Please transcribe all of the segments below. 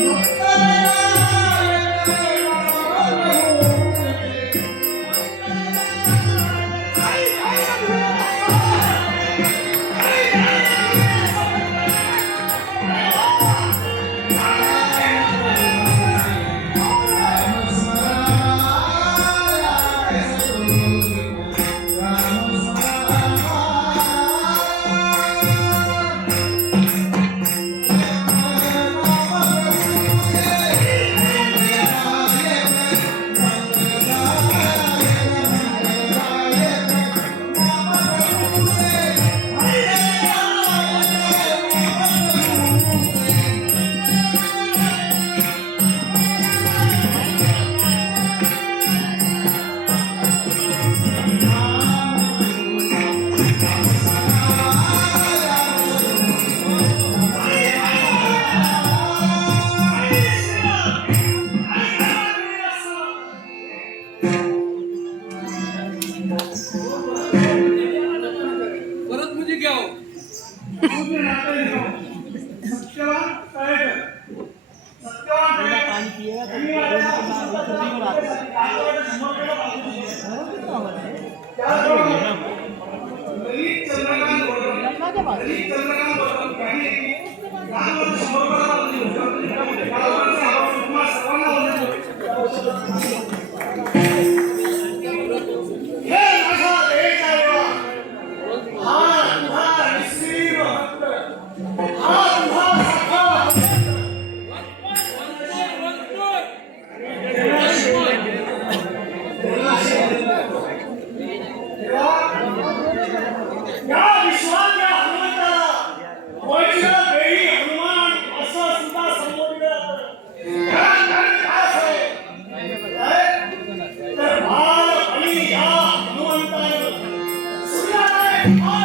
Oh, Amen.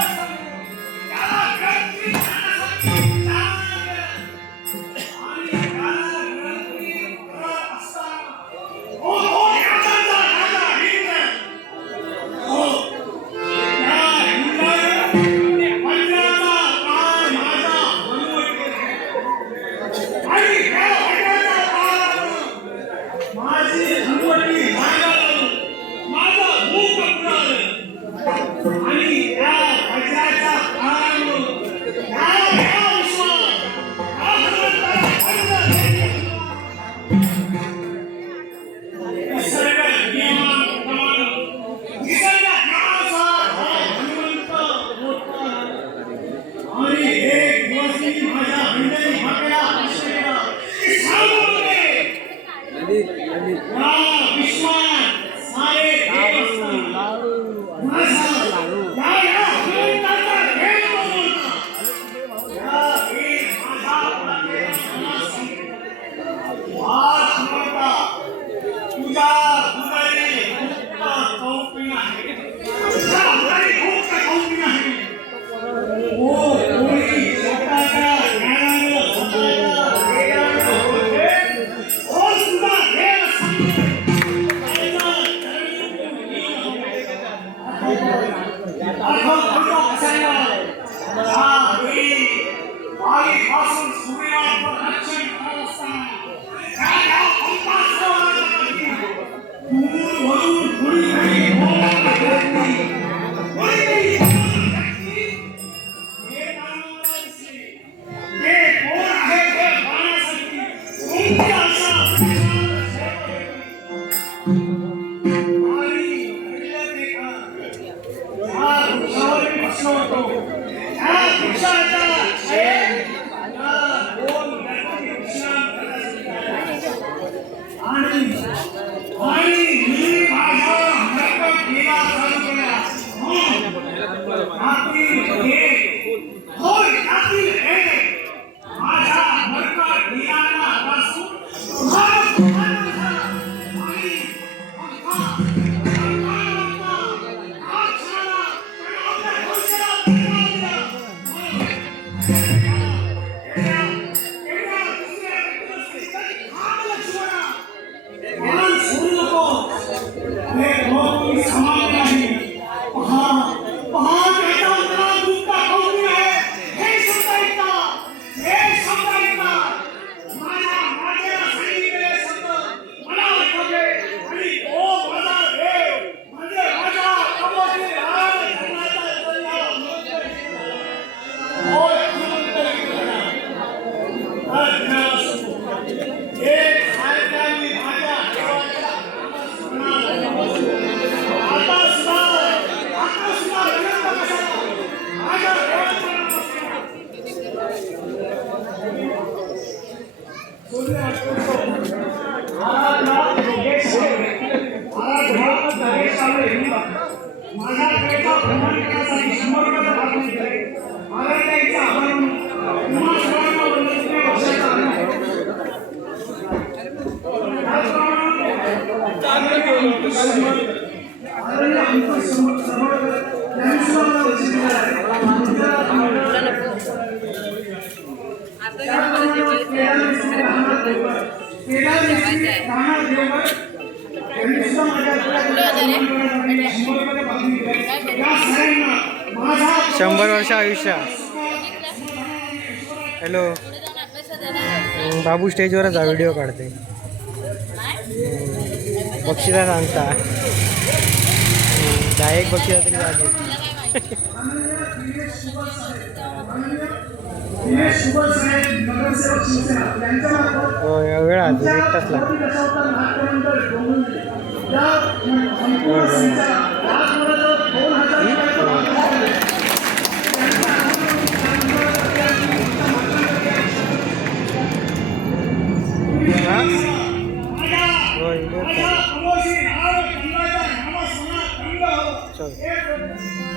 Thank you. शंभर वर्ष आयुष्य. हॅलो बाबू स्टेजवरच हा व्हिडिओ काढते. बक्षिसा सांगता डायरेक्ट बक्षिसा तरी झाली हो, वेळ आधी एक तास लागतो हा? 别人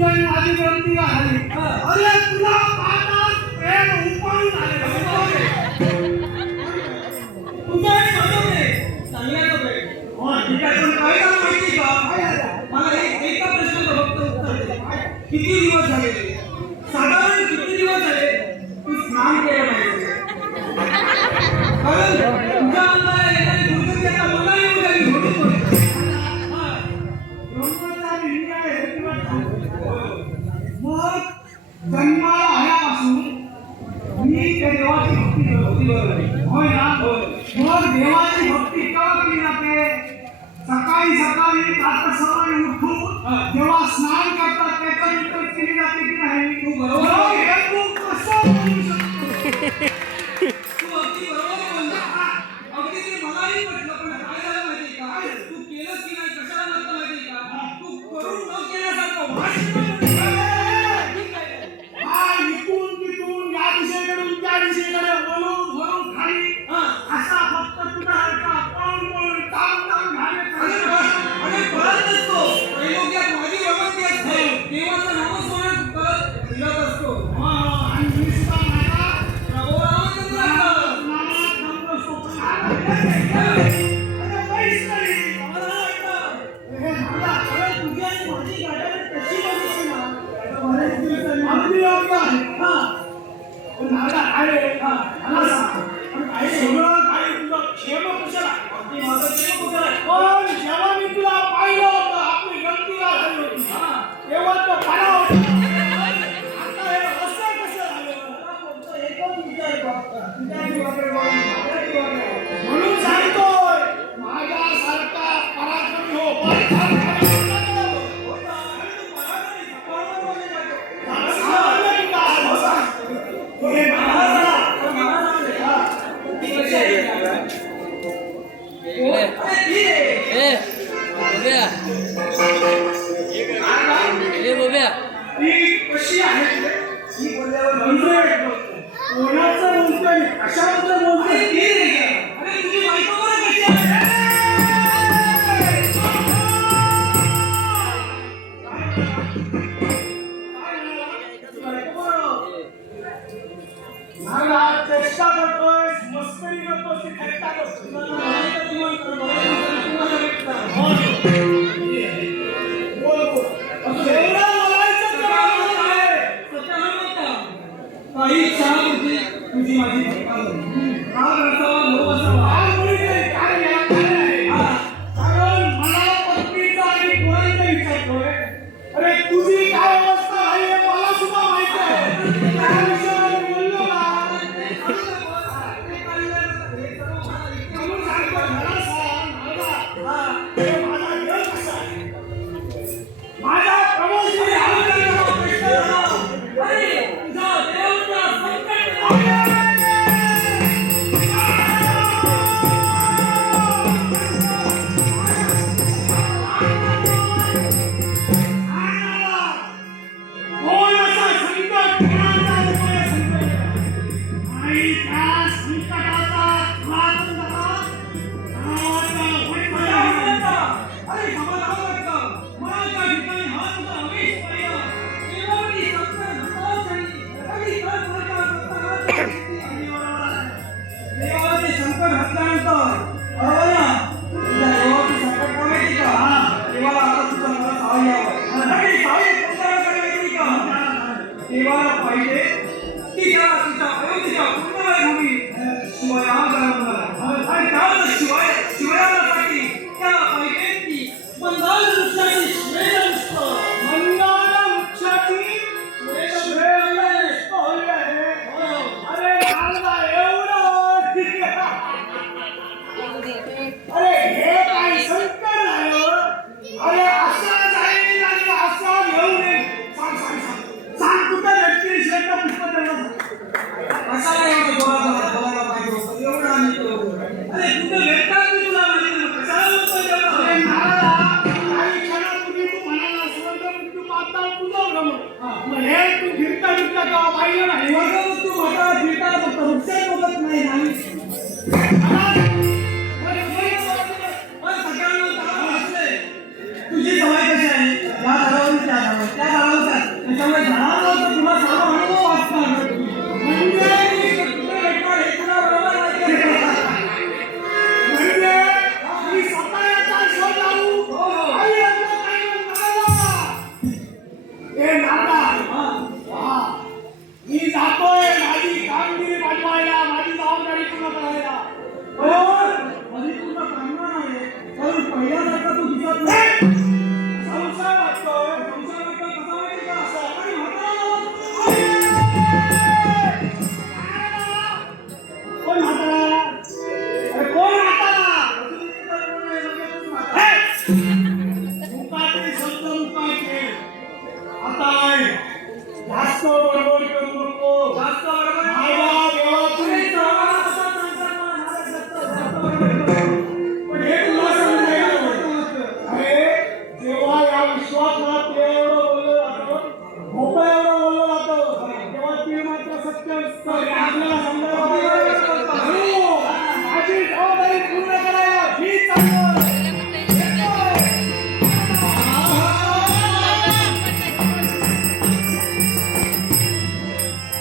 तुझी माझी क्रांती झाली अरे तुला पाहताच प्रेम जन्माला आल्यापासून मी त्या देवाची भक्ती करत होती बरोबर. होय ना? होय. मग देवाची भक्ती का केली जाते? सकाळी सकाळी प्रातः सकाळी उठून जेव्हा स्नान करतात त्याचं 아예 아 알았어. 아예 हे तू फिरता फिरता तेव्हा पाहिलं नाही मग तू आता फिरता फक्त वृक्षासोबत नाही